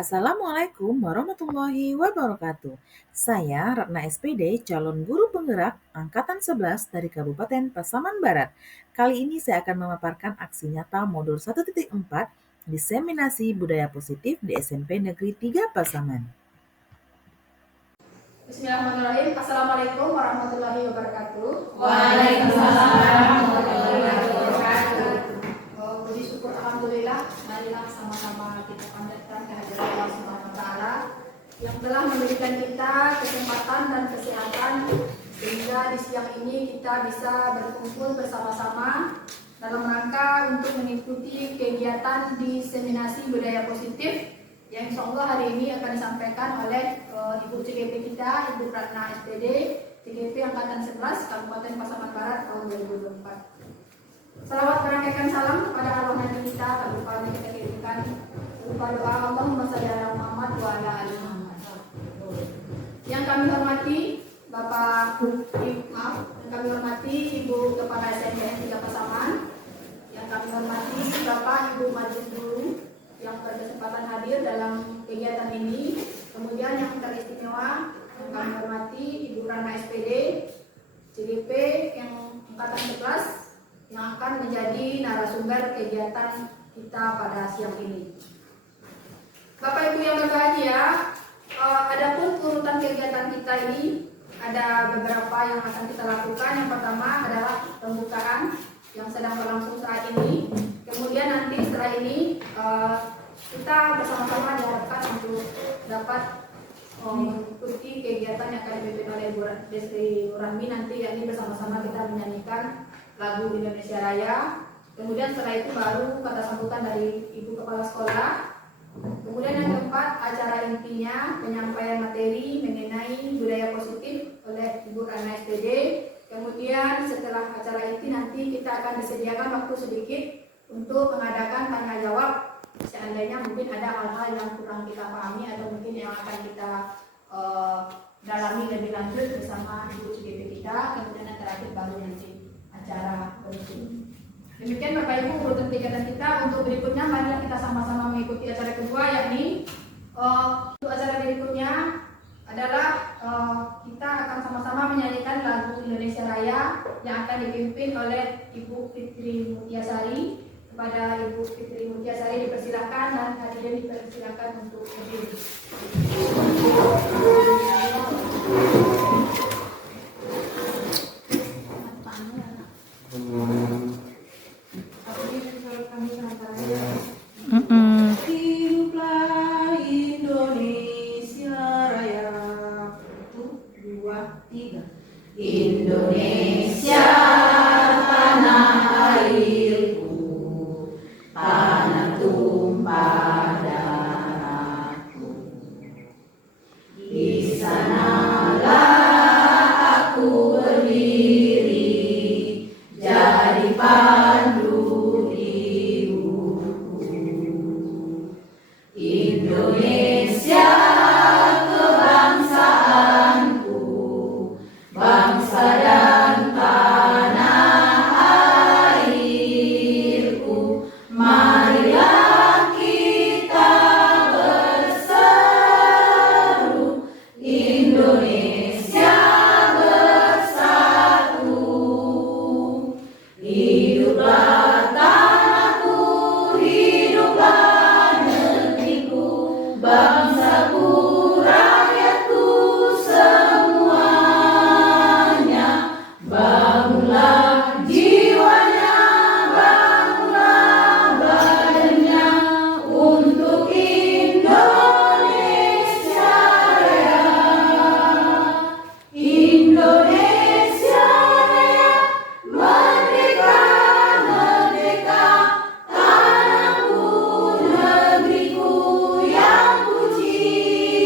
Assalamualaikum warahmatullahi wabarakatuh. Saya Ratna SPD, calon guru penggerak Angkatan 11 dari Kabupaten Pasaman Barat. Kali ini saya akan memaparkan aksi nyata modul 1.4 Diseminasi Budaya Positif di SMP Negeri 3 Pasaman. Bismillahirrahmanirrahim. Assalamualaikum warahmatullahi wabarakatuh. Waalaikumsalam warahmatullahi wabarakatuh. Puji syukur alhamdulillah, marilah sama-sama kita panjatkan kehadiran Allah Subhanahu wa taala yang telah memberikan kita kesempatan dan kesehatan sehingga di siang ini kita bisa berkumpul bersama-sama dalam rangka untuk mengikuti kegiatan diseminasi budaya positif yang insya Allah hari ini akan disampaikan oleh Ibu CGP kita, Ibu Ratna SPD, CGP Angkatan 11 Kabupaten Pasaman Barat tahun 2024. Salawat beranyakan salam kepada Allah Nabi kita, tak lupa kita kirimkan berupa doa Allahumma shalli ala Muhammad wa ala ali Muhammad. Yang kami hormati yang kami hormati Ibu Kepala SMPN 3 Pasaman, yang kami hormati Bapak Ibu Majelis Guru yang berkesempatan hadir dalam kegiatan ini. Kemudian yang teristimewa yang kami hormati Ibu Rana SPD, CGP yang Angkatan 11 yang akan menjadi narasumber kegiatan kita pada siang ini. Bapak Ibu yang berbahagia, adapun urutan kegiatan kita ini ada beberapa yang akan kita lakukan. Yang pertama adalah pembukaan yang sedang berlangsung saat ini. Kemudian nanti setelah ini kita bersama-sama diharapkan untuk dapat mengikuti kegiatan yang akan dipimpin oleh Ibu Destri Nurahmi nanti, yakni bersama-sama kita menyanyikan lagu Indonesia Raya. Kemudian setelah itu baru kata sambutan dari Ibu Kepala Sekolah. Kemudian yang keempat, acara intinya penyampaian materi mengenai budaya positif oleh Ibu Rana SPD. Kemudian setelah acara inti nanti kita akan disediakan waktu sedikit untuk mengadakan tanya jawab. Seandainya mungkin ada hal-hal yang kurang kita pahami atau mungkin yang akan kita dalami lebih lanjut bersama Ibu CGP kita. Kemudian yang terakhir baru nanti acara berikut. Demikian Bapak Ibu urutan kegiatan kita. Untuk berikutnya mari kita sama-sama mengikuti acara kedua, yakni untuk acara berikutnya adalah kita akan sama-sama menyanyikan lagu Indonesia Raya yang akan dipimpin oleh Ibu Fitri Mutiasari. Kepada Ibu Fitri Mutiasari dipersilakan dan hadirin dipersilakan untuk berdiri. Hiduplah Indonesia Raya. 1, 2, 3. Indonesia tanah airku, tanah tumpah darahku. Di sanalah aku berdiri, jadi pandu hidupku. Indonesia kebangsaanku, bangsa dan tanah airku. Marilah kita berseru, Indonesia bersatu. Hiduplah tanahku, hiduplah negeriku, bangsaku, rakyatku semuanya. Bangunlah jiwanya, bangunlah badannya untuk Indonesia Raya. Indonesia Raya, merdeka, merdeka, tanahku, negeriku yang ku cinta.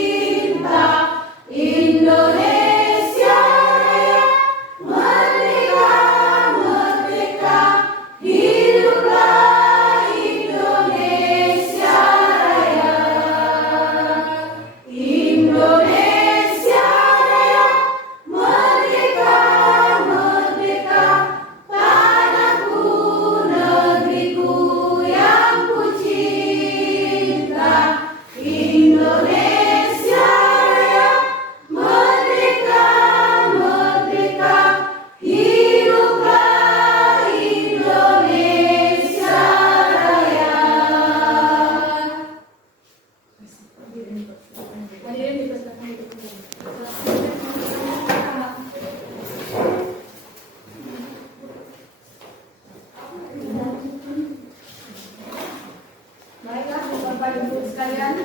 sekalian,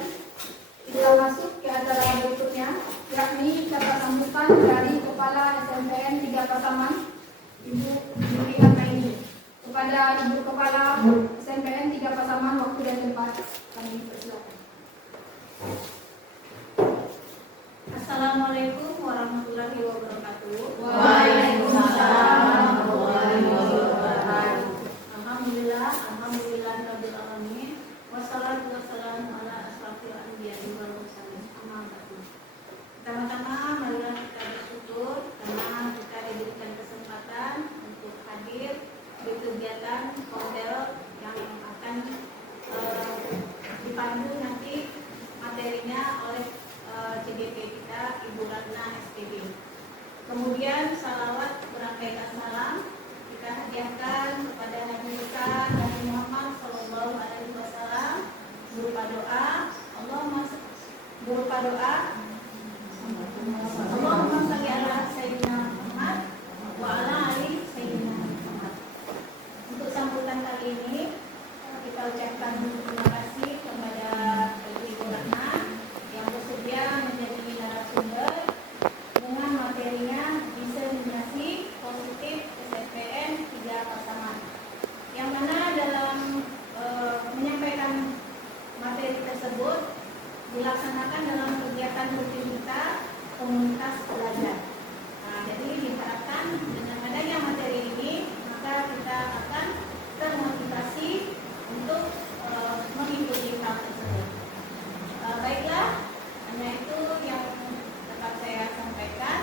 kita masuk ke acara berikutnya, yakni kata sambutan dari Kepala SMPN 3 Pasaman, Ibu Yuli Hatmaini. Kepada Ibu Kepala SMPN 3 Pasaman, waktu dan tempat kami persilakan. Assalamualaikum warahmatullahi wabarakatuh. Waalaikumsalam warahmatullahi wabarakatuh. Alhamdulillah rabbil alamin. Wassalatu wassalamu ala asrofil anbiya'i wal mursalin. Amma ba'du. Pertama-tama marilah kita bersyukur karena kita diberikan kesempatan untuk hadir di kegiatan model yang akan dipandu nanti materinya oleh CGP kita Ibu Ratna SPD. Kemudian salawat berangkaikan salam kita hadiahkan kepada Nabi kita Nabi Muhammad Sallallahu Alaihi Wasallam berupa doa Allahumma sholli ala Sayyidina Muhammad wa ala ali Sayyidina Muhammad. Untuk sambutan kali ini kita ucapkan terima kasih kepada Ibu Ratna yang bersedia menjadi narasumber dengan materinya diseminasi positif SMPN 3 Pasaman, yang mana dalam menyampaikan materi tersebut dilaksanakan dalam kegiatan rutin kita komunitas belajar. Nah, jadi diharapkan dengan adanya materi ini maka kita akan termotivasi untuk mengikuti hal tersebut. Baiklah, hanya itu yang dapat saya sampaikan.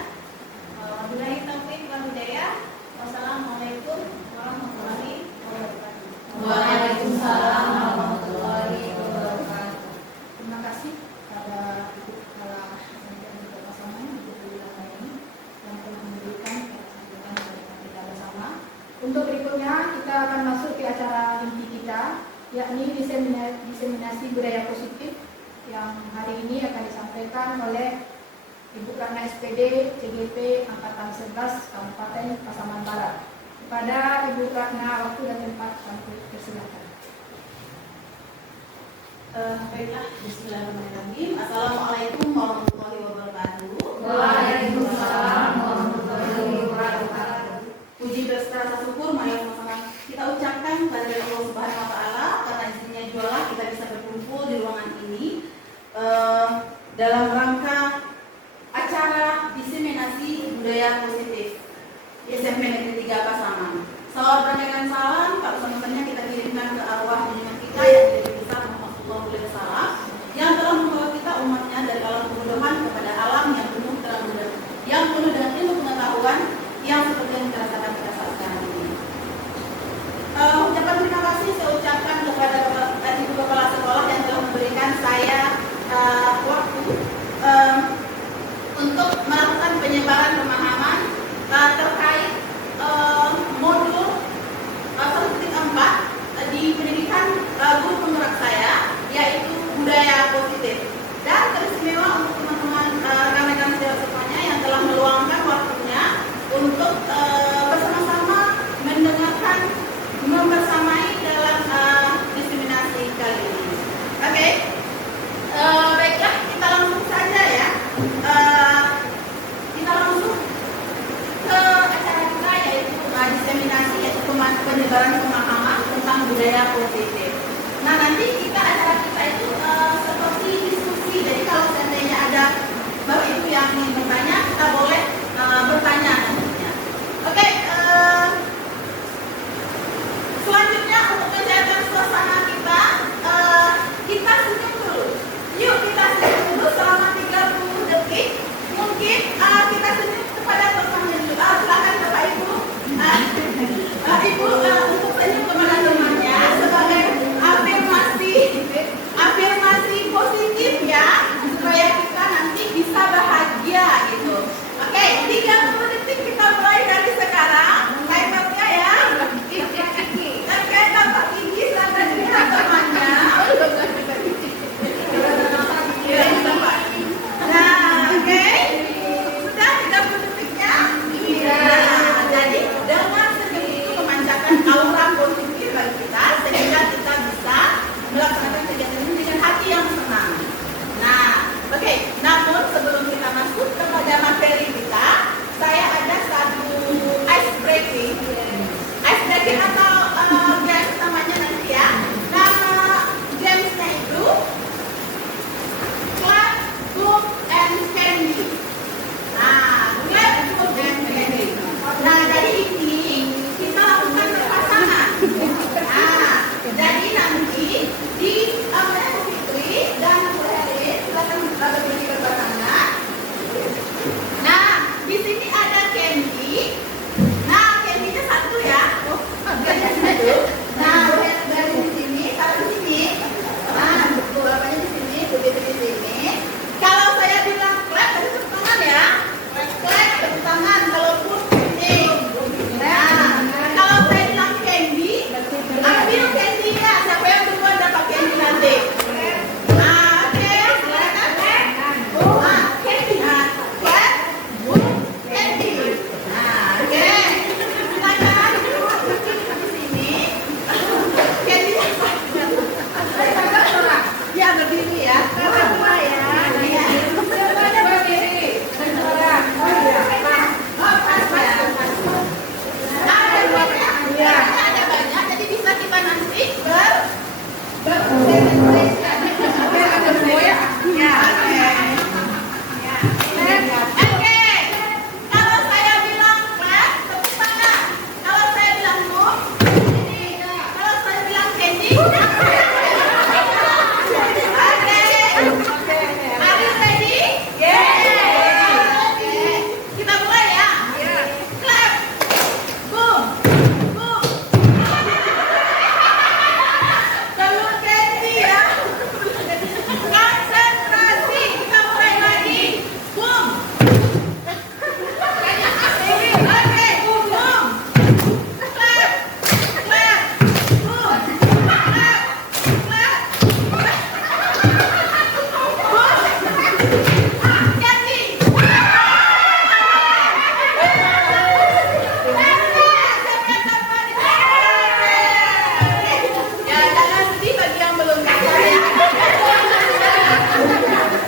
Wabillahi taufiq wal hidayah. Wassalamualaikum warahmatullahi wabarakatuh. Waalaikumsalam warahmatullahi wabarakatuh. Terima kasih kepada Ibu Kepala SMPN 3 Pasaman, Ibu Yuli Hatmaini, yang telah memberikan sambutan dari kita bersama. Untuk berikutnya kita akan masuk ke acara inti kita, yakni diseminasi budaya positif yang hari ini akan disampaikan oleh Ibu Ratna SPD CGP Angkatan 11 Kabupaten Pasaman Barat. Kepada Ibu Ratna, waktu dan tempat kami persilakan. Baiklah, bismillahirrahmanirrahim. Assalamualaikum warahmatullahi wabarakatuh. Waalaikumsalam warahmatullahi wabarakatuh. Puji berserta syukur marilah sama-sama kita ucapkan kepada Allah Subhanahu wa taala karena izinnya jualah kita bisa berkumpul di ruangan ini dalam rangka acara diseminasi budaya positif di SMP Negeri 3 Pasaman. Salawat berangkaikan salam kalau teman-temannya kita kirimkan ke arwah junjungan kita yang besar Muhammad sallallahu alaihi wasallam yang telah membawa kita umatnya dari alam kebodohan kepada alam yang penuh dengan ilmu pengetahuan yang seperti yang kita rasakan pada saat sekarang ini. Ucapan terima kasih saya ucapkan kepada Ibu Kepala Sekolah yang telah memberikan saya waktu untuk melakukan penyebaran pemahaman terkait modul sertifikat 4 di pendidikan guru penggerak saya, yaitu budaya positif. Dan teristimewa untuk teman-teman rekan-rekan semuanya yang telah meluangkan waktunya untuk bersama-sama mendengarkan, membersamai dalam diseminasi kali ini. Oke. Baiklah, kita langsung saja ya. Kita langsung ke acara kita, yaitu diseminasi, yaitu penyebaran pemahaman tentang budaya positif. Nah, nanti acara kita itu seperti diskusi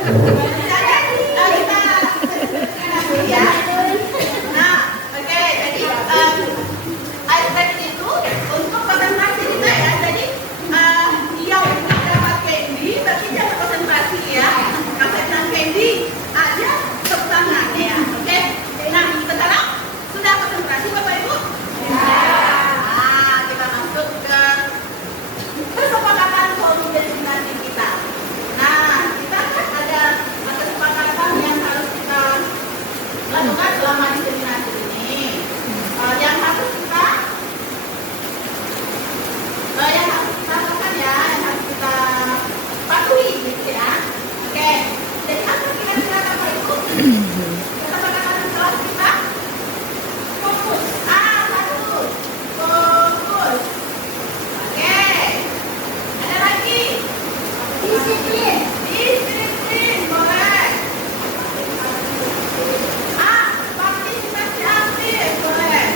Kita sederhana dulu ya. Nah, oke, jadi iPad itu untuk konsentrasi kita ya. Jadi dia dapat candy, berarti dia dapat konsentrasi ya. Kalau tentang candy ada tepuk tangan ya. Oke. Nah, sekarang sudah konsentrasi Bapak Ibu? Ya. Nah, kita masuk ke kesepakatan volume destinasi kita. Nah, kita kan ada kesepakatan yang harus kita lakukan selama destinasi ini. Yang harus kita lakukan ya, yang harus kita patuhi gitu ya. Oke, jadi apa kira-kira Bapak Ibu? Kesepakatan kelas kita fokus. Satu, fokus. Oke, ada lagi. Disiplin. Disiplin, boleh. Partisipasi aktif, boleh.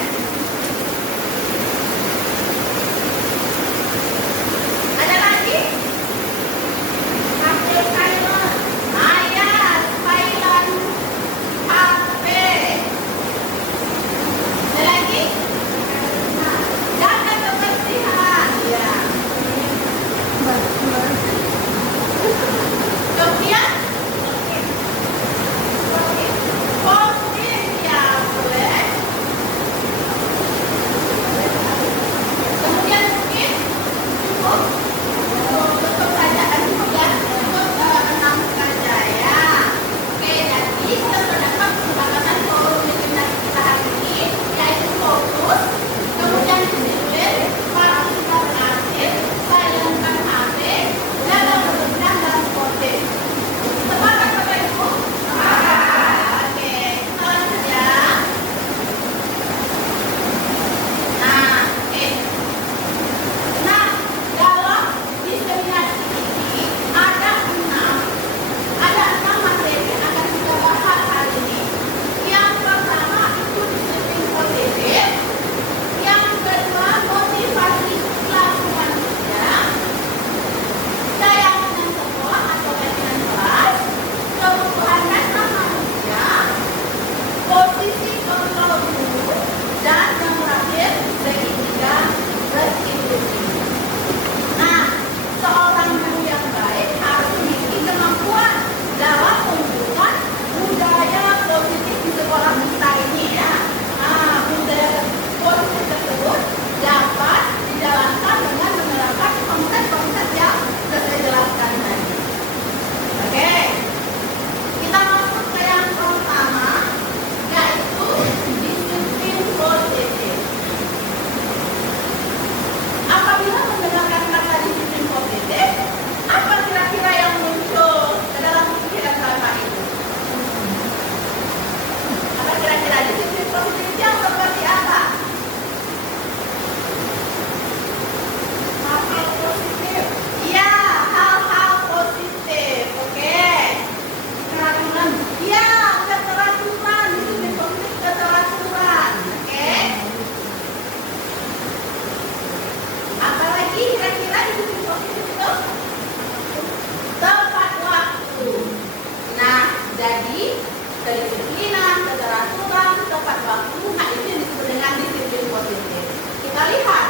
Ada lagi? Aktif silent. Ya, silent HP. Ada lagi? Jaga kebersihan. Ya. Kemudian positif ya boleh. Kemudian mungkin cukup saja cukup ya, cukup 6 saja ya. Oke, jadi kita sudah dapat kesepakatan forum destinasi kita hari ini, yaitu fokus, kemudian disiplin, partisipasi aktif, silentkan HP, jaga kebersihan dan sportif. Sepakat Bapak Ibu? Oke, kita lanjut ya. Nah, dalam diseminasi ini ada 6 materi yang akan kita bahas hari ini. Yang pertama itu disiplin positif, yang kedua motivasi perilaku manusia, daya tahan sekolah atau kegiatan kelas, kebutuhan dasar manusia, posisi kontrol guru, dan yang terakhir segitiga berinklusi. Nah, seorang guru yang baik harus memiliki kemampuan dalam menunjukkan budaya positif di sekolah kita ini ya. Budaya positif tersebut dapat dijalankan dengan menerapkan konsep-konsep yang sudah saya jelaskan tadi. Oke, kita masuk ke yang pertama, yaitu disiplin positif. Apabila mendengarkan kata disiplin positif, apa kira-kira yang muncul ke dalam pikiran Bapak Ibu? Apa kira-kira disiplin positif yang seperti apa? Hal-hal positif. Iya, hal-hal positif. Oke. Keteraturan. Iya, keteraturan. Disiplin positif keteraturan. Oke. Apalagi kira-kira disiplin positif itu? Tepat waktu. Nah, jadi kedisiplinan, keteraturan, tepat waktu, nah itu disebut dengan disiplin positif. Kita lihat.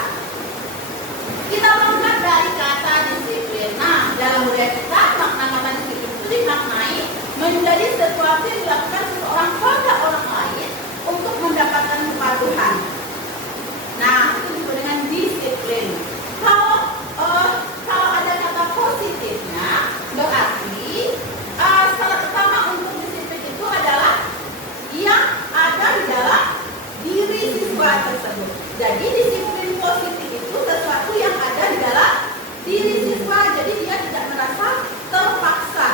Kita melihat dari kata disiplin. Nah, dalam budaya kita, makna kata disiplin itu dimaknai menjadi sesuatu yang dilakukan seseorang pada orang lain untuk mendapatkan kepatuhan. Nah, itu disebut dengan disiplin. Kalau ada kata positifnya, berarti salah utama untuk disiplin itu adalah yang ada di dalam diri siswa tersebut. Jadi disiplin positif itu sesuatu yang ada di dalam diri siswa, jadi dia tidak merasa terpaksa.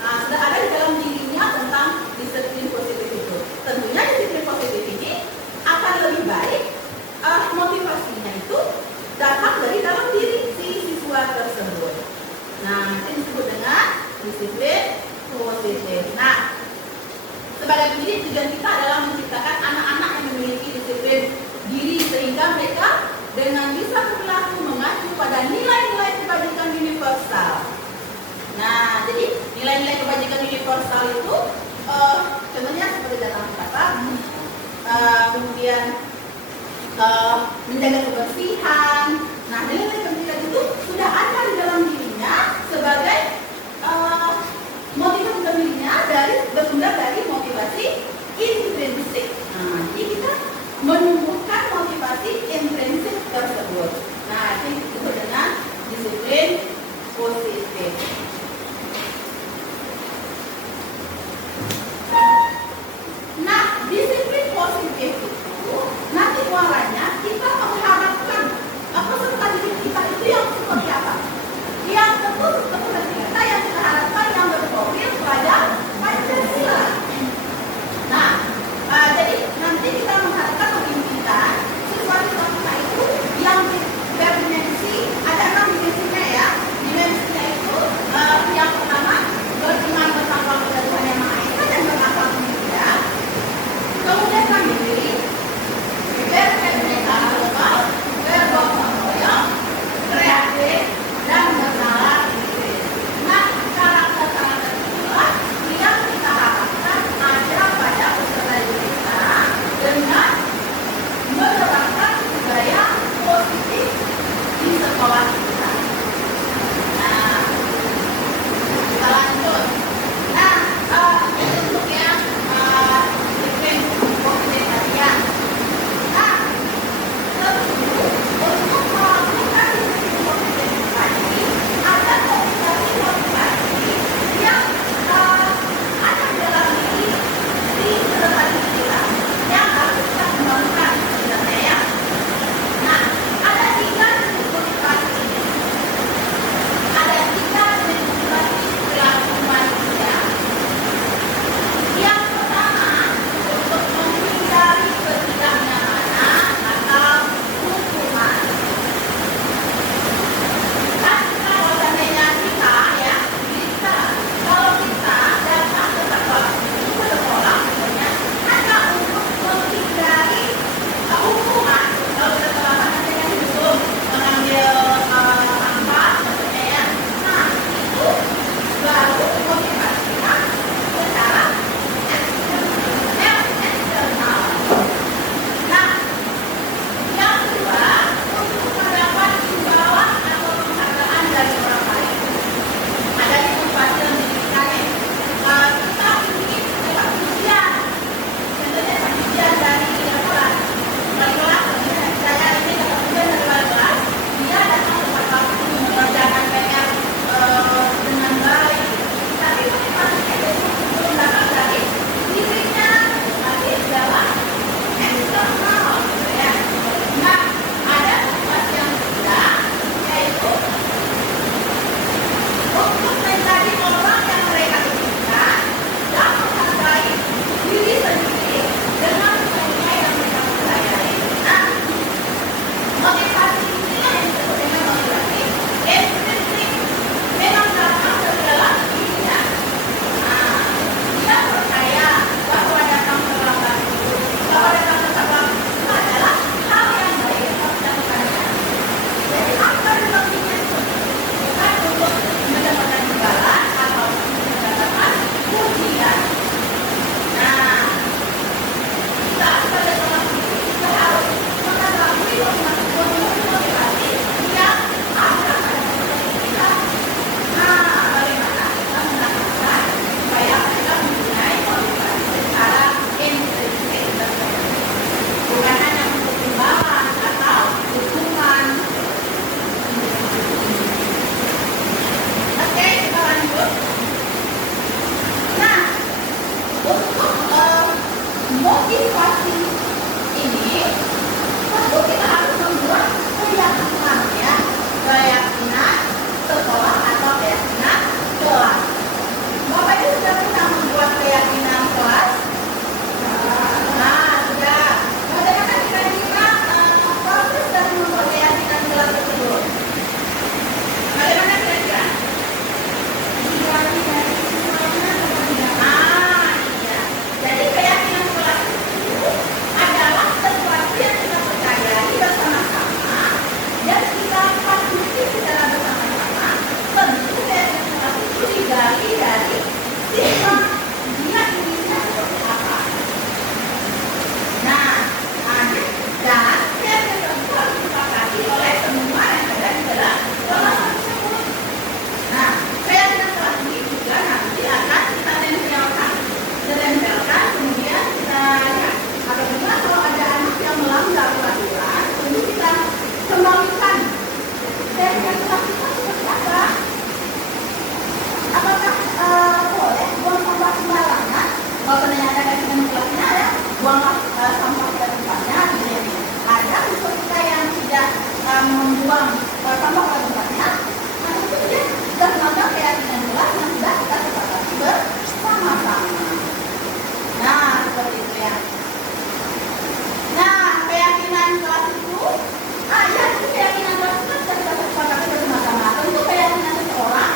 Nah, sudah ada di dalam dirinya tentang disiplin positif itu. Tentunya disiplin positif ini akan lebih baik motivasinya itu datang dari dalam diri si siswa tersebut. Nah, itu disebut dengan disiplin positif. Nah, sebagai pendidik tujuan kita adalah menciptakan anak-anak yang memiliki disiplin diri sehingga mereka dengan bisa perilaku mengacu pada nilai-nilai kebajikan universal. Nah, jadi nilai-nilai kebajikan universal itu contohnya seperti datang ke pasar, kemudian menjaga kebersihan. Nah, nilai-nilai pendidikan itu sudah ada di dalam dirinya sebagai motivasi dirinya bersumber dari motivasi intrinsik. Nah, jadi kita menumbuhkan motivasi intrinsik tersebut. Nah, itu disebut dengan disiplin positif. Nah, disiplin positif itu nanti muaranya kita mengharapkan peserta didik kita itu yang seperti apa? Yang tentu seperti kita buanglah sampah pada tempatnya. Ada unsur kita yang tidak membuang sampah pada tempatnya, nah itu dia sudah melanggar keyakinan kelas yang sudah kita sepakati bersama-sama. Nah seperti itu ya. Nah keyakinan kelas itu, ya itu keyakinan kelas itu sudah kita sepakati bersama-sama. Tentu keyakinan seseorang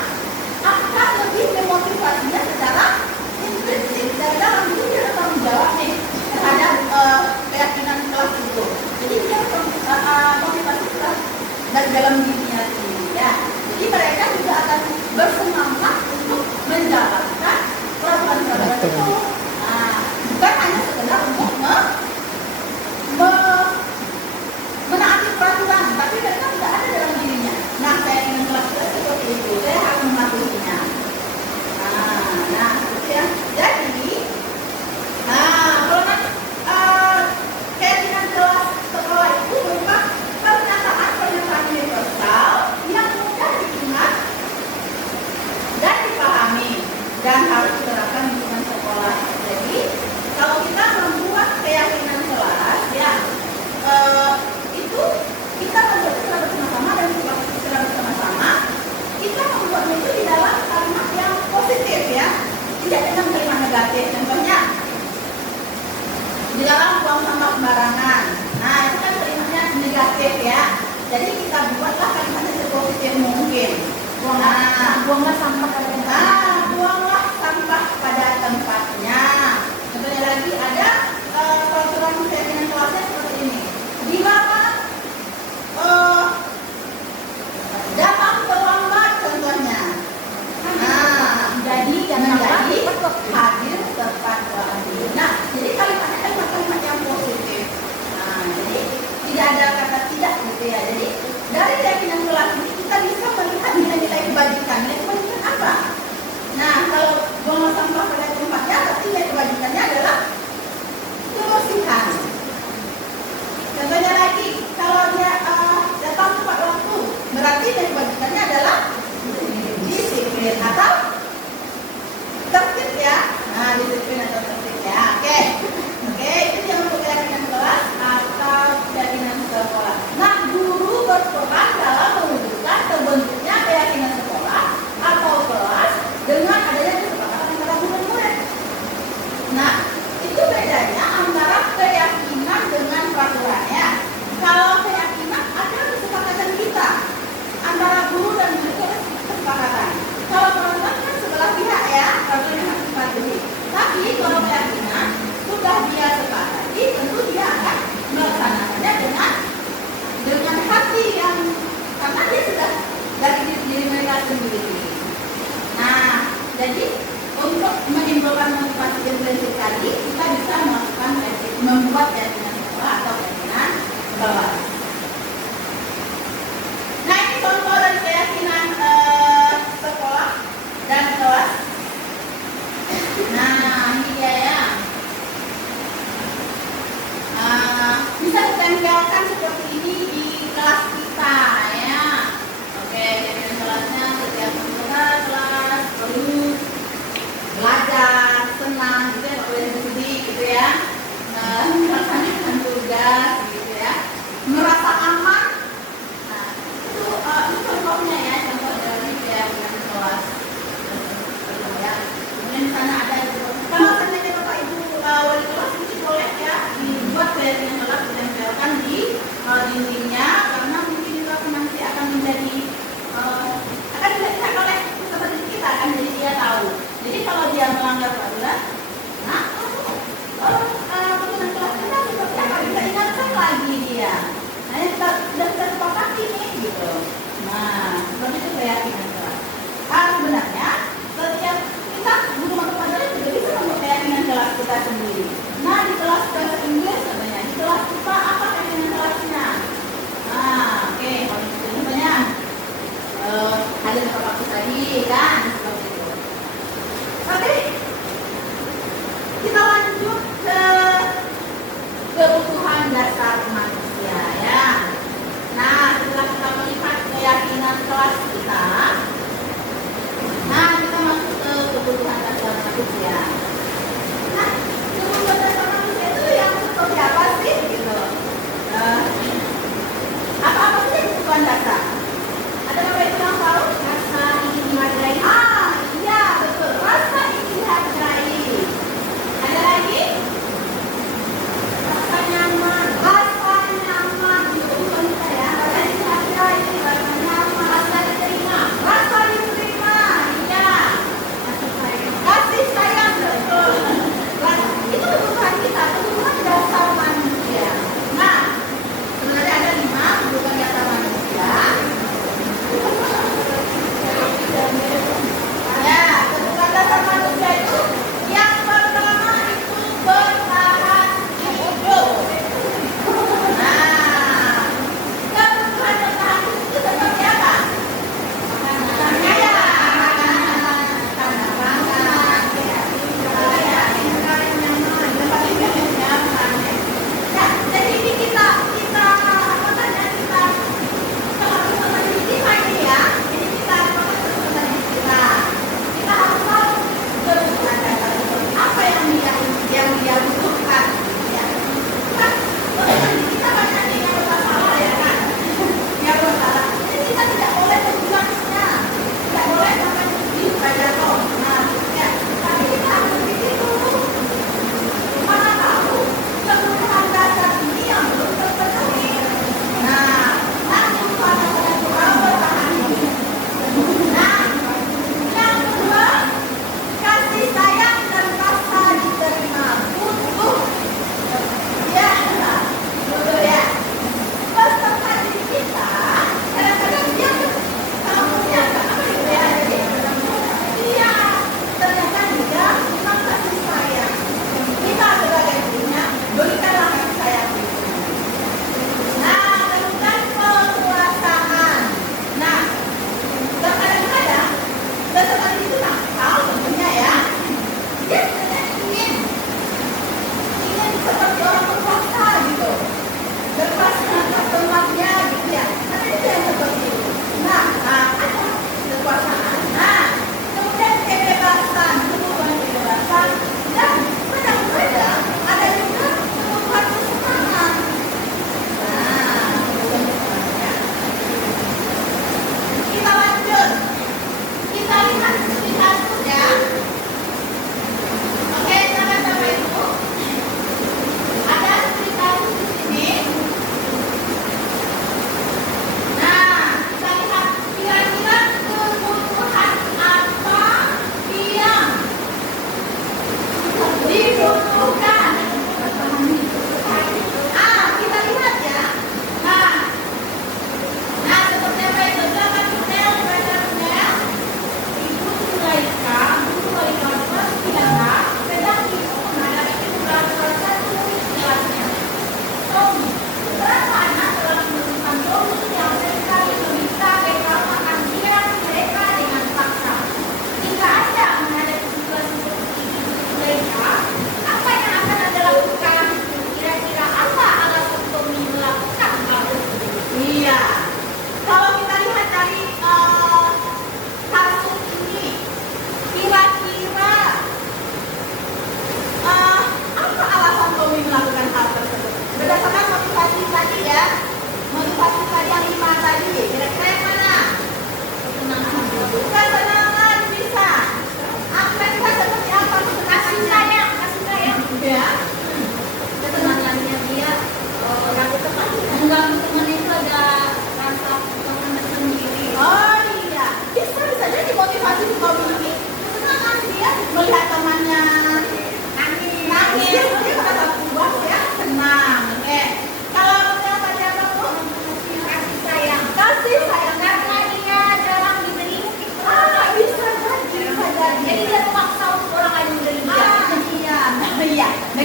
akan lebih memotivasinya secara intrinsik dari dalam diri dia bertanggung jawab nih terhadap keyakinan kelas itu. Jadi dia motivasi kelas dari dalam dirinya sendiri ya. Jadi mereka juga akan bersemangat untuk menjalankan peraturan-peraturan itu. Nah, bukan hanya sekedar untuk menaati peraturan, tapi mereka juga ada dalam dirinya. Nah, keyakinan kelas seperti itu, saya akan mematuhinya. Nah, itu ya. Jadi, kalau nanti keyakinan kelas sekolah itu berupa pernyataan universal yang mudah diingat dan dipahami dan harus diterapkan di lingkungan sekolah. Jadi, kalau kita membuat keyakinan kelas, ya itu kita membuat secara bersama-sama dan secara bersama-sama. Kita membuatnya itu di dalam kalimat yang positif ya, tidak dengan kalimat negatif. Contohnya di dalam buang sampah sembarangan. Nah itu kan kalimatnya negatif ya. Jadi kita buatlah kalimatnya sepositif mungkin. Buanglah sampah pada tempatnya. Buanglah sampah pada tempatnya. Contohnya lagi ada peraturan keyakinan kelasnya seperti ini. Di mana datang terlambat contohnya. Jadi hadir tepat waktu. Nah, jadi kalimatnya kalimat yang positif. Nah, jadi tidak ada kata tidak gitu ya. Jadi dari keyakinan kelas ini kita bisa melihat nilai-nilai kebajikan. Nilai kebajikan apa? Nah, kalau buang sampah pada tempatnya, tapi nilai kebajikannya adalah kebersihan. Contohnya lagi, kalau dia datang tepat waktu, berarti nilai kebajikannya adalah disiplin atau tertib ya. Nah, disiplin atau tertib ya. Oke, itu yang untuk keyakinan kelas atau keyakinan sekolah. Nah, guru berperan dalam mewujudkan terbentuknya keyakinan sekolah atau kelas dengan adanya kesepakatan antara guru dan murid. Nah, itu bedanya antara keyakinan dengan peraturannya. Kalau keyakinan ada kesepakatan kita antara guru dan murid, itu ada kesepakatan. Kalau peraturan kan sebelah pihak ya, peraturan harus dipatuhi. Tapi kalau keyakinan sudah dia sepakati, tentu dia akan melaksanakannya dengan hati yang, karena dia sudah dari diri mereka sendiri. Nah, jadi untuk menimbulkan motivasi dan prinsip tadi, kita bisa melakukan membuat keyakinan sekolah atau keyakinan kelas. Nah, ini contoh dari keyakinan sekolah dan kelas. Nah, ini dia ya. Bisa ditempelkan seperti ini di kelas kita ya. Oke, keyakinan kelasnya setiap kelas terus belajar, senang gitu ya, nggak boleh sedih gitu ya. Melaksanakan tugas gitu ya. Merasa aman. Nah, itu contohnya ya, contoh dari keyakinan kelas. Ya. Kemudian sana ada kalau ternyata Bapak Ibu wali kelas mungkin boleh ya dibuat keyakinan kelas ditempelkan di dindingnya, karena mungkin itu nanti akan menjadi akan dilihat oleh peserta didik kita, akan jadi dia tahu. Jadi kalau dia melanggar peraturan, nah keyakinan kelas kita seperti apa, bisa ingatkan lagi dia. Nah ini sudah sepakati nih gitu. Nah seperti itu keyakinan kelas. Sebenarnya setiap kita guru mata pelajaran juga bisa membuat keyakinan kelas kita sendiri. Nah di kelas bahasa Inggris contohnya, di kelas kita apa keyakinan kelasnya? Nah oke, kalau itu contohnya hadir tepat waktu tadi kan seperti itu. Oke,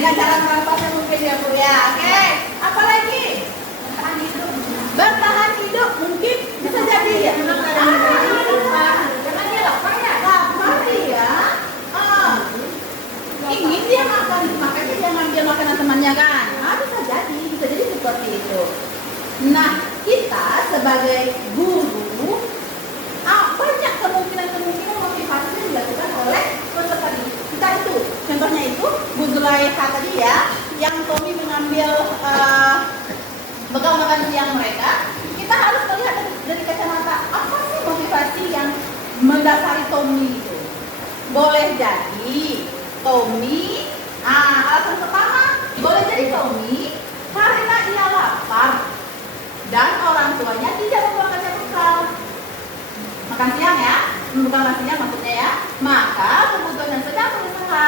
Dengan cara merampasnya mungkin ya Bu ya. Oke, apa lagi? Bertahan hidup mungkin bisa jadi ya. Karena dia lapar ya. Lapar ya. Ingin dia makan, makanya dia ngambil makanan temannya kan. Bisa jadi seperti itu. Nah, kita sebagai guru banyak kemungkinan motivasi yang dilakukan oleh peserta didik kita itu. Contohnya itu Bu Zulaikha tadi ya, yang Tommy mengambil bekal makan siang mereka. Kita harus melihat dari kacamata apa sih motivasi yang mendasari Tommy itu. Boleh jadi Tommy, alasan pertama boleh jadi Tommy karena ia lapar dan orang tuanya tidak membawakannya bekal makan siang ya, bukan makan siang maksudnya ya. Maka kebutuhan yang sedang berusaha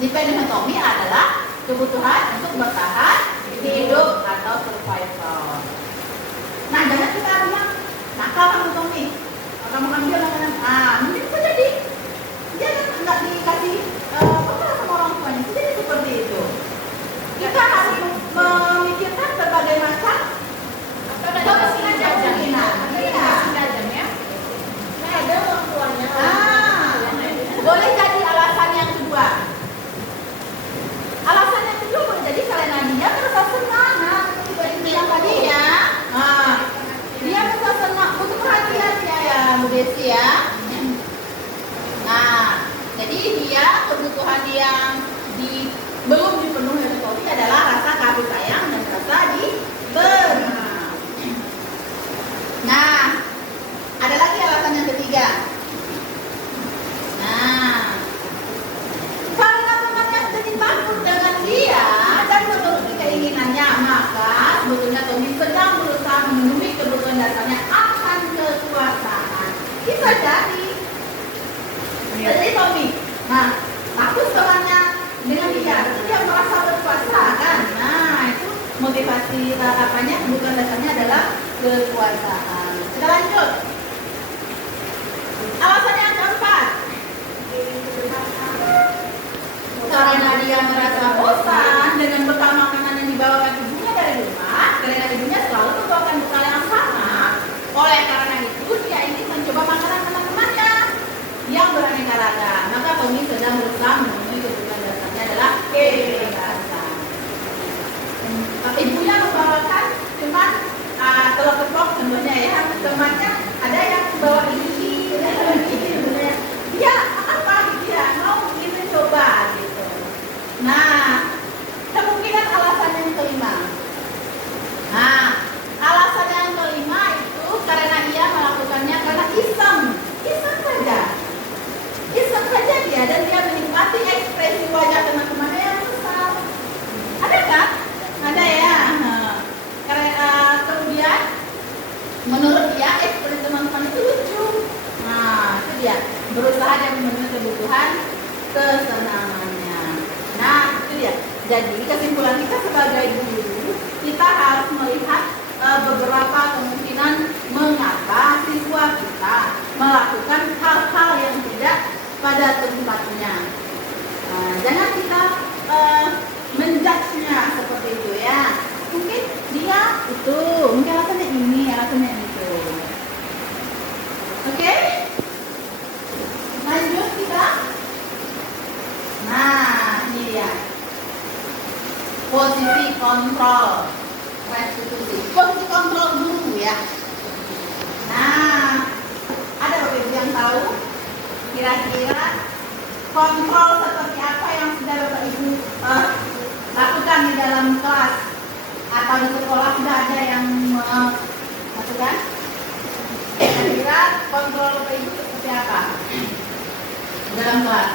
dipenuhi Tommy adalah kebutuhan untuk bertahan hidup atau survival. Nah, jangan kita bilang nakal kamu Tommy, kamu ambil makanan. Mungkin bisa jadi dia nggak dikasih bekal sama orang tuanya, bisa jadi seperti itu. Kita harus memikirkan berbagai macam kemungkinan. Ada orang tuanya. Boleh jadi alasan yang kedua. Alasan yang kedua boleh jadi karena dia merasa senang. Seperti yang tadi ya. Dia merasa senang, butuh perhatian ya Bu Desi ya. Nah, jadi dia kebutuhan yang belum dipenuhi oleh Tommy adalah rasa kasih sayang dan rasa diberi. Nah, ada lagi alasan yang ketiga. Nah, karena temannya jadi takut dengan dia dan menuruti keinginannya, maka sebetulnya Tommy sedang berusaha memenuhi kebutuhan dasarnya akan kekuasaan. Bisa jadi. Jadi Tommy, takut temannya dengan dia merasa berkuasa kan? Nah, itu motivasi kebutuhan dasarnya adalah kekuasaan. Kita lanjut. Alasan yang keempat, karena dia merasa bosan dengan bekal makanan yang dibawakan ibunya dari rumah, karena ibunya selalu membawakan bekal yang sama. Oleh karena itu, dia ingin mencoba makanan teman-temannya yang beraneka ragam. Maka Tommy sedang berusaha memenuhi kebutuhan dasarnya adalah kebebasan. Ibunya membawakan cuman telur ceplok contohnya ya, temannya ada yang bawa ini, dia apa gitu ya, mau ingin coba gitu. Nah, kemungkinan alasan yang kelima. Nah, alasan yang kelima itu karena ia melakukannya karena iseng saja dia, dan dia menikmati ekspresi wajah teman-temannya yang besar. Ada kan? Ada ya. Kemudian menurut dia ekspresi teman-teman itu lucu. Nah, itu dia berusaha dia memenuhi kebutuhan kesenangannya. Nah, itu dia. Jadi kesimpulan kita sebagai guru, kita harus melihat beberapa kemungkinan mengapa siswa kita melakukan hal-hal yang tidak pada tempatnya. Jangan kita menjudge-nya seperti itu ya. Mungkin dia itu, mungkin alasannya ini, alasannya itu. Oke? Lanjut kita. Nah, ini dia. Posisi kontrol restitusi. Posisi kontrol guru ya. Nah, ada Bapak Ibu yang tahu kira-kira kontrol seperti apa yang sudah Bapak Ibu lakukan di dalam kelas atau di sekolah? Sudah ada yang lakukan? Kira-kira kontrol Bapak Ibu seperti apa dalam kelas?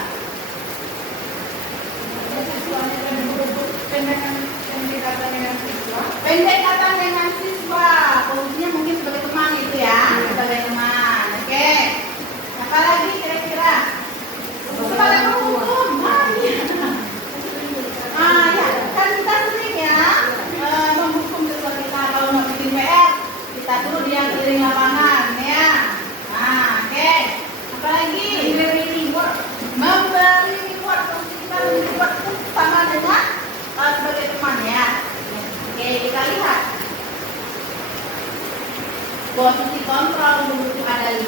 Pendekatan dengan siswa, fungsinya mungkin sebagai teman itu ya, sebagai teman. Oke. Apalagi kira-kira? Sebagai penghukum. Ya, kan kita sering ya menghukum siswa kita kalau mau bikin PR, kita suruh dia keliling lapangan ya. Oke. Apalagi? Memberi reward. Fungsi kita memberi reward sama dengan Posisi kontrol guru itu ada 5.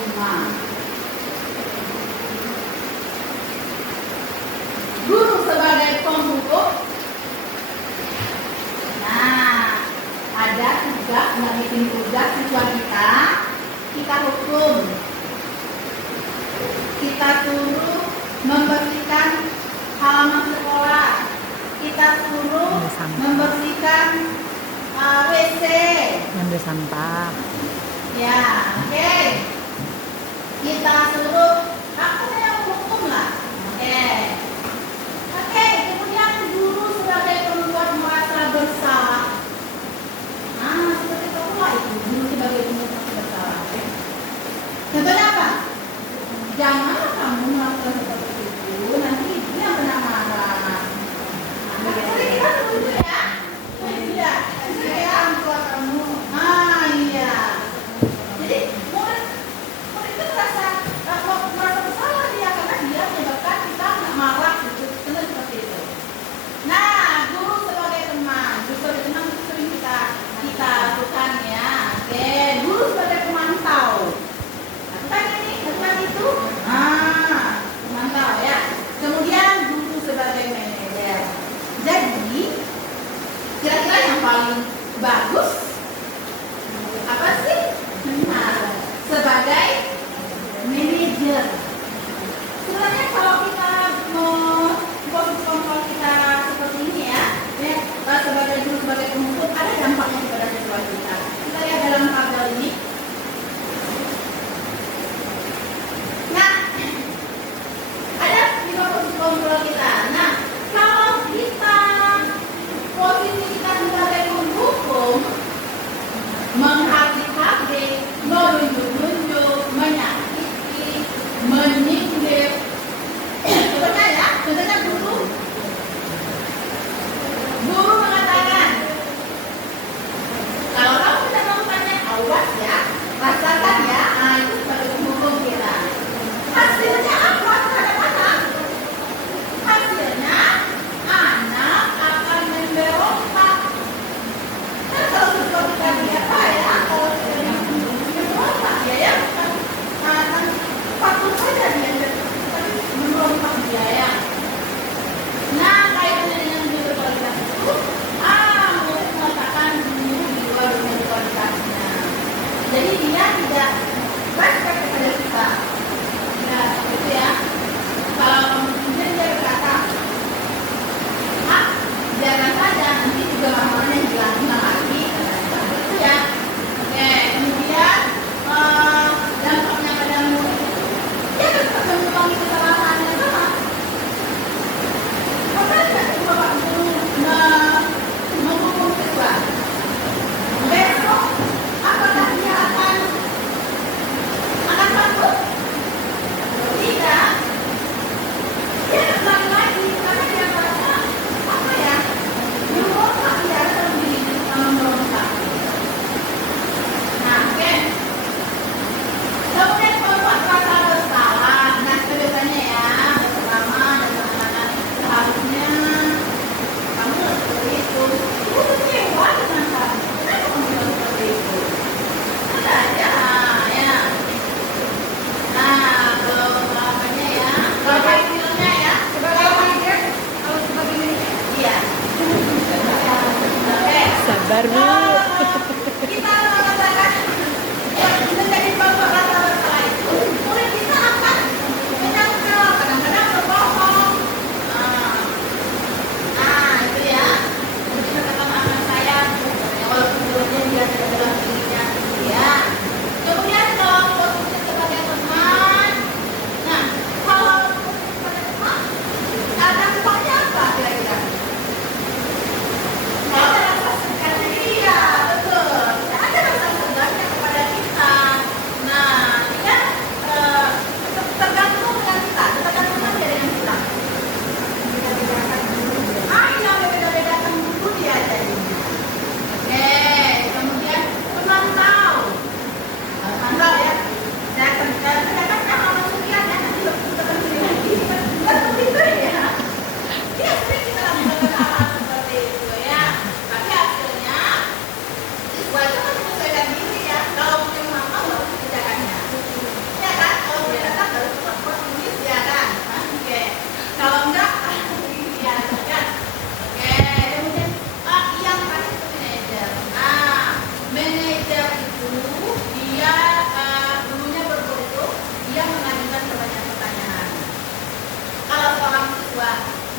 Guru sebagai penghukum. Nah, ada tugas, nggak bikin tugas siswa kita hukum. Kita suruh membersihkan halaman sekolah. Kita suruh membersihkan WC. Ambil sampah. Ya, oke. Kita suruh apa yang hukum lah. Oke. Oke, kemudian guru sebagai pembuat merasa bersalah. Nah, seperti itu pula itu guru sebagai pembuat merasa bersalah. Contohnya apa? Janganlah kamu melakukan seperti itu, nanti ibu yang kena marah. Nah, boleh kita dulu ya? Iya, saya orang tua kamu. Ah, iya. Jadi murid itu merasa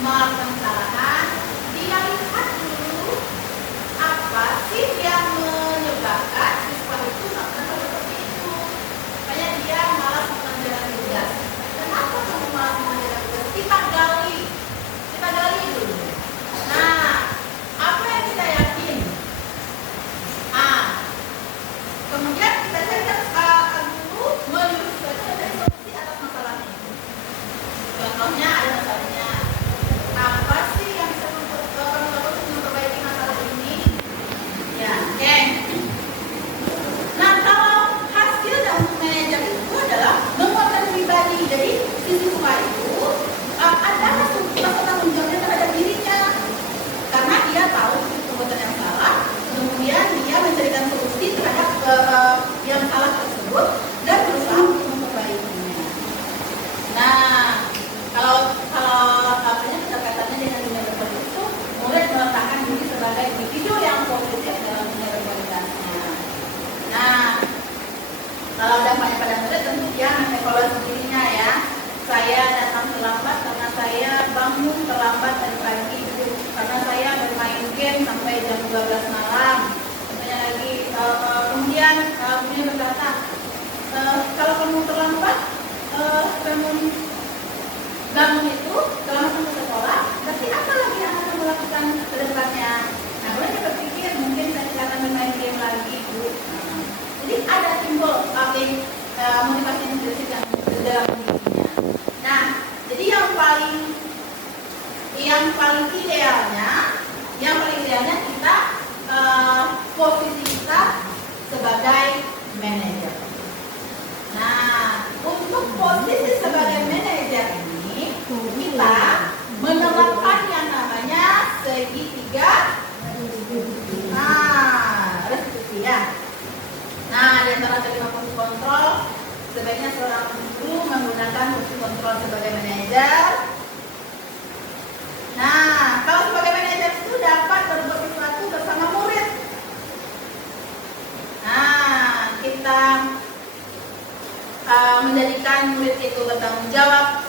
melakukan kesalahan, dia lihat dulu apa sih yang menyebabkan siswa itu melakukan seperti itu. Makanya dia malas mengerjakan tugas. Kenapa kamu malas mengerjakan tugas? Kita gali dulu. Nah, apa yang kita yakin? Kemudian kita cari dulu menyuruh siswa itu mencari solusi atas masalahnya. Contohnya ada masalahnya. Apa sih yang bisa kamu lakukan untuk memperbaiki masalah ini? Ya, oke. Nah, kalau hasil dari manajer itu adalah menguatkan pribadi. Jadi si siswa itu ada rasa tanggung jawabnya terhadap dirinya, karena dia tahu perbuatan yang salah, kemudian dia mencarikan solusi terhadap yang salah tersebut dan berusaha untuk memperbaikinya. Nah, kalau kita kaitannya dengan dunia berkualitas itu, murid meletakkan diri sebagai individu yang positif dalam dunia berkualitasnya. Nah, kalau dampaknya pada murid tentu dia mengevaluasi dirinya ya. Saya datang terlambat karena saya bangun terlambat dari pagi, karena saya bermain game sampai jam 12 malam. Contohnya lagi, kemudian berkata, kalau kamu terlambat, kamu bangun itu selama kamu sekolah, berarti apa lagi yang akan kamu lakukan ke depannya? Nah, boleh dia berpikir, mungkin saya tidak akan bermain game lagi, Bu. Jadi ada simbol motivasi intrinsik yang dalam dirinya. Nah, jadi yang paling idealnya kita posisi kita sebagai manajer. Nah, untuk posisi sebagai manajer ini kita menerapkan yang namanya segitiga restitusi ya. Nah, di antara kelima fungsi kontrol, sebaiknya seorang guru menggunakan fungsi kontrol sebagai manajer. Nah, kalau sebagai manajer itu dapat berbuat sesuatu bersama murid. Nah, kita menjadikan murid itu bertanggung jawab.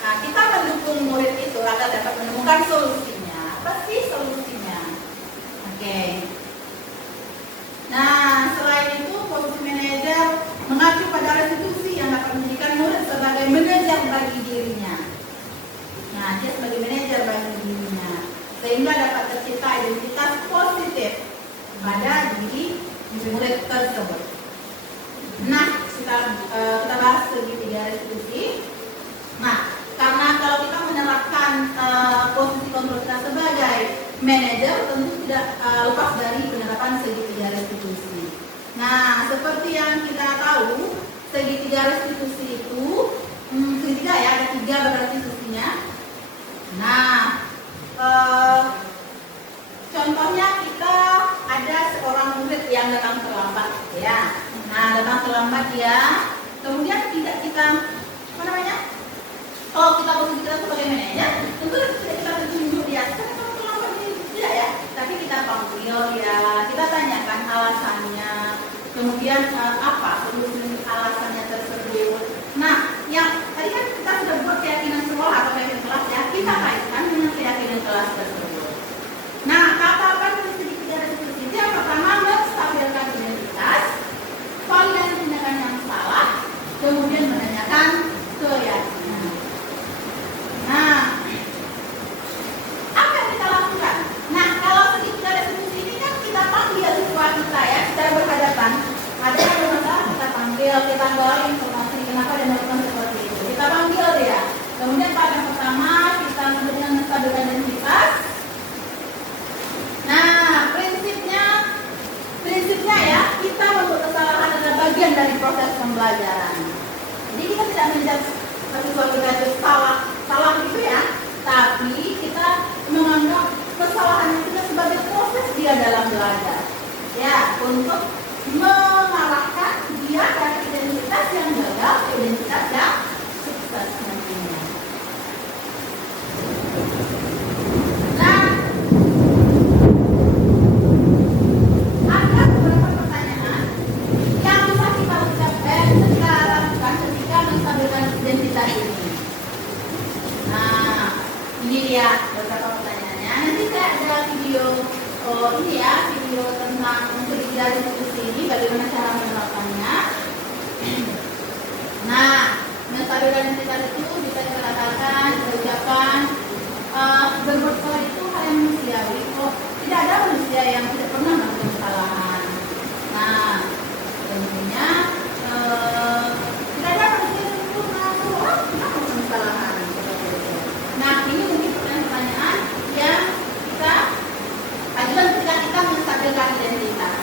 Nah, kita mendukung murid itu agar dapat menemukan solusinya. Apa sih solusinya? Oke. Nah, selain itu, posisi manajer mengacu pada restitusi yang dapat menjadikan murid sebagai manajer bagi dirinya. Nah, dia sebagai manajer bagi dirinya, sehingga dapat tercipta identitas positif pada diri murid tersebut. Nah, kita bahas segitiga restitusi. Nah, karena kalau kita menerapkan posisi kontrol kita sebagai manajer, tentu tidak lepas dari penerapan segitiga restitusi. Nah, seperti yang kita tahu, segitiga restitusi itu segitiga ya, ada 3 berarti sisinya. Nah, contohnya kita ada seorang murid yang datang terlambat, ya. Nah, datang terlambat ya. Kemudian tidak kita kalau kita posisi kita sebagai manajer, tentu tidak kita tunjuk dia, kenapa terlambat ini, tidak ya. Tapi kita panggil ya, kita tanyakan alasannya. Kemudian apa solusi alasannya tersebut. Nah, yang tadi kan kita sudah buat keyakinan sekolah atau keyakinan kelas ya, kita kaitkan dengan keyakinan kelas tersebut. Nah, kata apa yang segitiga restitusi itu yang pertama menstabilkan identitas, validasi tindakan yang salah, kemudian menanyakan keyakinan. Nah, apa yang kita lakukan? Nah, kalau segitiga restitusi ini kan kita panggil siswa kita ya secara berhadapan. Ada yang Iya, beberapa pertanyaannya. Nanti saya ada video ini ya, video tentang ketiga diskusi ini, bagaimana cara menerapkannya. Nah, menstabilkan identitas itu bisa dikatakan, diucapkan, berbuat salah itu hal yang manusiawi. Kok tidak ada manusia yang tidak pernah melakukan kesalahan. Nah, tentunya tidak ada manusia yang sempurna, semua pernah melakukan kesalahan. Nah, ini mungkin pertanyaan yang kita ajukan ketika kita menstabilkan identitas.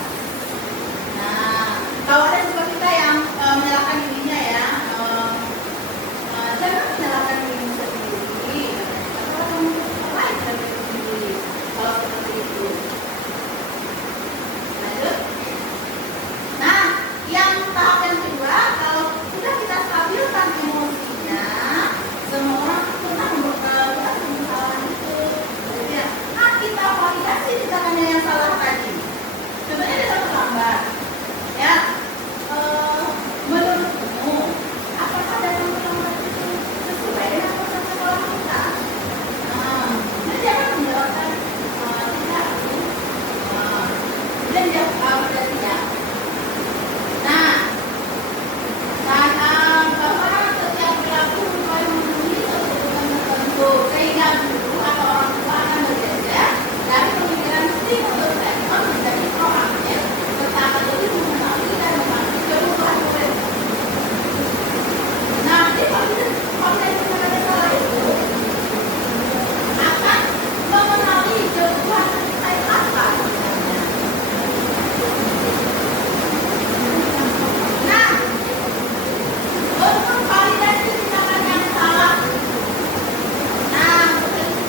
Nah, kalau ada juga kita yang menyalahkan dirinya ya, jangan menyalahkan diri sendiri, atau orang lain dari diri sendiri. Kalau seperti itu. Lanjut. Nah, yang tahap yang kedua, kalau sudah kita stabilkan emosinya, semua orang pernah melakukan kesalahan itu. Jadi, kita validasi tindakannya yang salah tadi. Sebenarnya dia terlambat. Ya, menurutmu, apakah datang terlambat itu sesuai dengan proses sekolah kita? Nanti akan menjawabkan tidak. Dan jawab berarti ya. Nah, bahwa setiap perilaku mulai memenuhi kebutuhan tertentu, sehingga guru atau orang tua akan bergeser dari pemikiran stimulus respon menjadi proaktif, serta akan lebih mengenali dan memahami kebutuhan murid. Nah, jadi kalau kita salah itu akan mengenali kebutuhan kayak apa sebenarnya. Nah, untuk validasi tindakan yang salah. Nah, seperti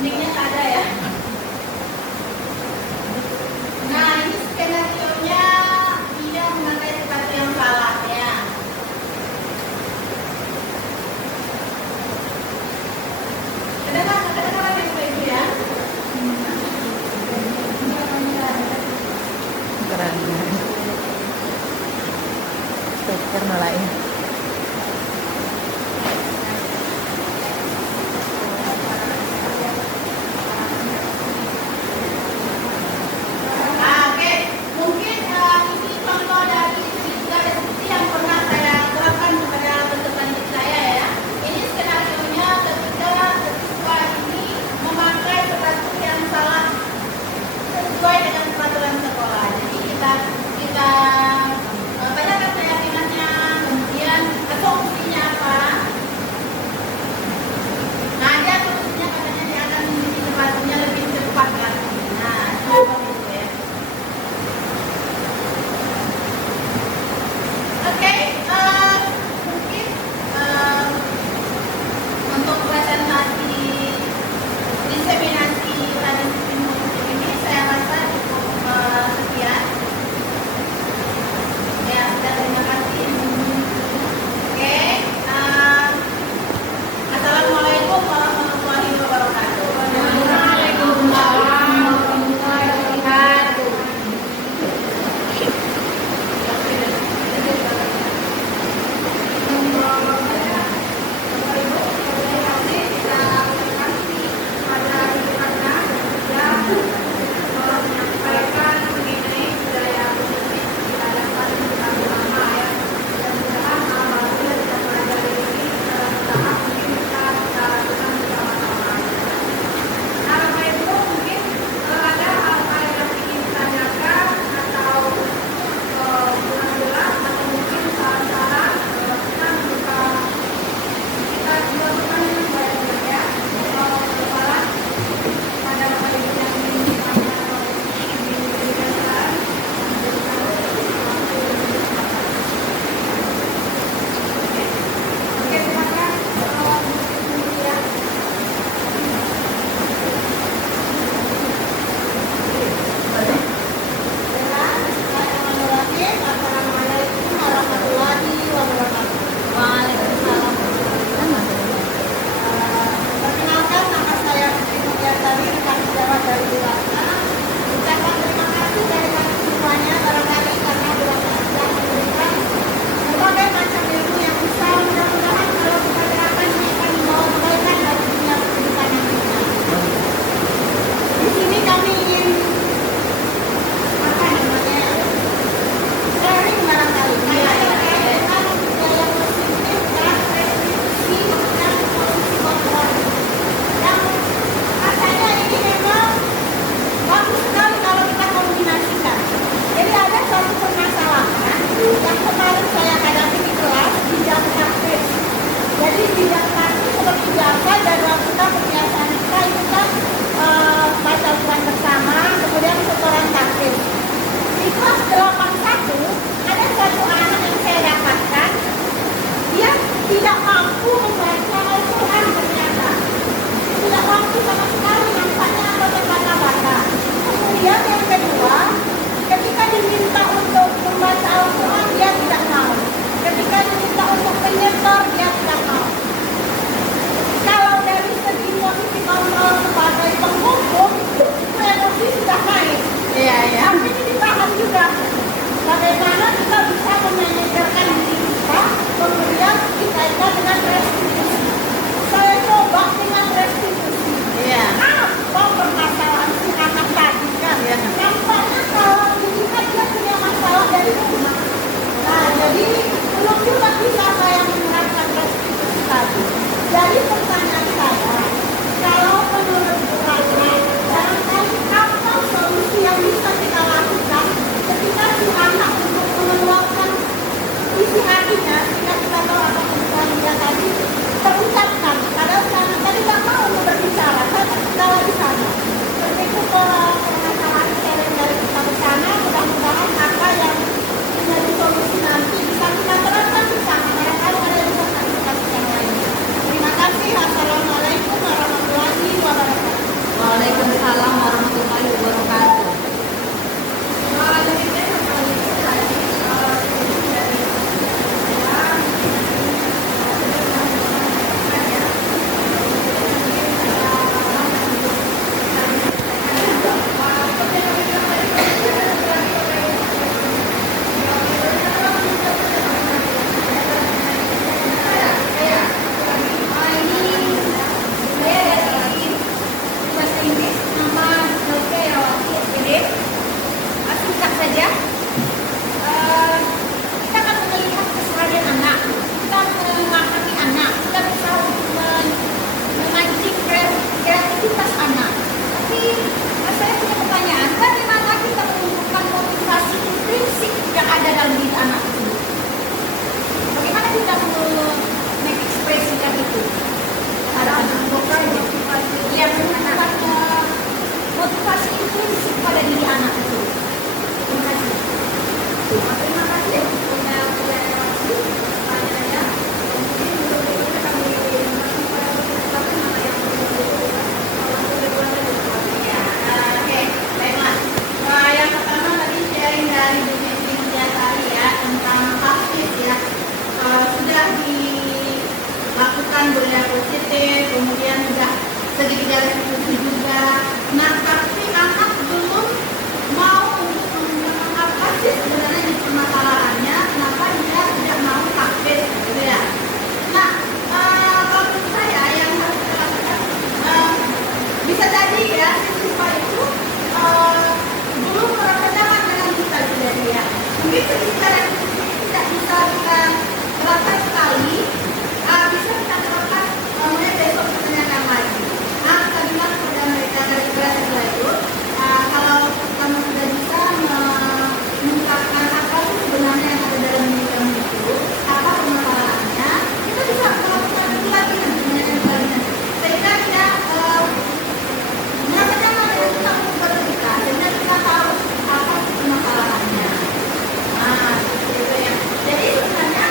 Mic-nya nggak ada ya. Nah, ini skenario-nya dia memakai sesuatu yang salah ya. Kedengaran yang baik ya. Keren. Speaker malah ya. Oke, mungkin ini contoh dari juga diskusi yang pernah saya terapkan kepada teman-teman saya ya. Ini skenario-nya ketika siswa ini memakai sesuatu yang salah sesuai dengan peraturan sekolah. Jadi kita bacakan keyakinannya, kemudian solusinya apa. Nah, dia solusinya katanya dia akan menjadi sepatunya lebih cepat lagi. Nah, coba gitu ya. Oke, mungkin untuk presentasi diseminasi tradisi musik ini saya rasa cukup sekian. Ya, sudah terima kasih. Oke, assalamualaikum warahmatullahi wabarakatuh. Waalaikumsalam warahmatullahi wabarakatuh. Assalamualaikum warahmatullahi wabarakatuh. Waalaikumsalam. Perkenalkan, nama saya Putri Mulyasari, rekan sejawat dari Duraka. Ucapan terima kasih dari kami semuanya barangkali karena Duraka sudah memberikan berbagai macam ilmu yang bisa mudah-mudahan kalau kita terapkan ini akan membawa kebaikan dari dunia pendidikan yang kita. Di sini kami ingin apa namanya sharing barangkali terkait dengan budaya positif dan restitusi dan posisi kontrol yang rasanya ini memang bagus sekali kalau kita kombinasikan. Jadi ada satu permasalahan yang kemarin saya hadapi di kelas di jam praktis. Jadi di jam praktis seperti biasa jadwal kita kebiasaan kita itu kan baca Al-Quran bersama, kemudian setoran takbir. Di kelas 81 ada satu anak yang saya dapatkan, dia tidak mampu membaca Al-Quran ternyata. Tidak mampu sama sekali nampaknya atau terbata-bata. Kemudian yang kedua, ketika diminta untuk membaca Al-Quran dia tidak mau. Ketika diminta untuk menyetor dia tidak mau. Kalau dari segi posisi kontrol sebagai penghukum, itu emosi sudah naik. Iya, iya. Tapi ini ditahan juga. Bagaimana kita bisa memanajerkan diri kita, kemudian dikaitkan dengan restitusi. Saya coba dengan restitusi. Iya. Apa permasalahan si anak tadi kan? Iya. Nampaknya kalau dilihat dia punya masalah dari rumah. Nah, jadi belum juga bisa saya menerapkan dia restitusi juga. Nah, tapi anak belum mau untuk menggunakan apa sih sebenarnya di permasalahannya, kenapa dia tidak mau takbir gitu ya. Nah, kalau menurut saya yang harus kita lakukan, bisa jadi ya siswa itu belum berkenalan dengan kita jadi ya. Mungkin ketika restitusi tidak bisa kita terapkan sekali, bisa kita terapkan mulai besok ditanyakan lagi. Nah, kita bilang kepada mereka dari setelah itu, kalau kamu sudah bisa mengungkapkan apa sih sebenarnya yang ada dalam diri kamu itu, apa permasalahannya, kita bisa melakukan itu lagi nanti, sehingga tidak merasa nyaman dengan kita untuk kita, sehingga kita tahu apa sih permasalahannya. Nah, seperti itu ya. Jadi sebenarnya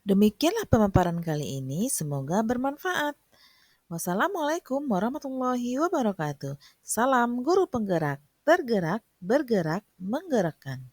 Demikianlah pemaparan kali ini, semoga bermanfaat. Wassalamualaikum warahmatullahi wabarakatuh. Salam guru penggerak, tergerak, bergerak, menggerakkan.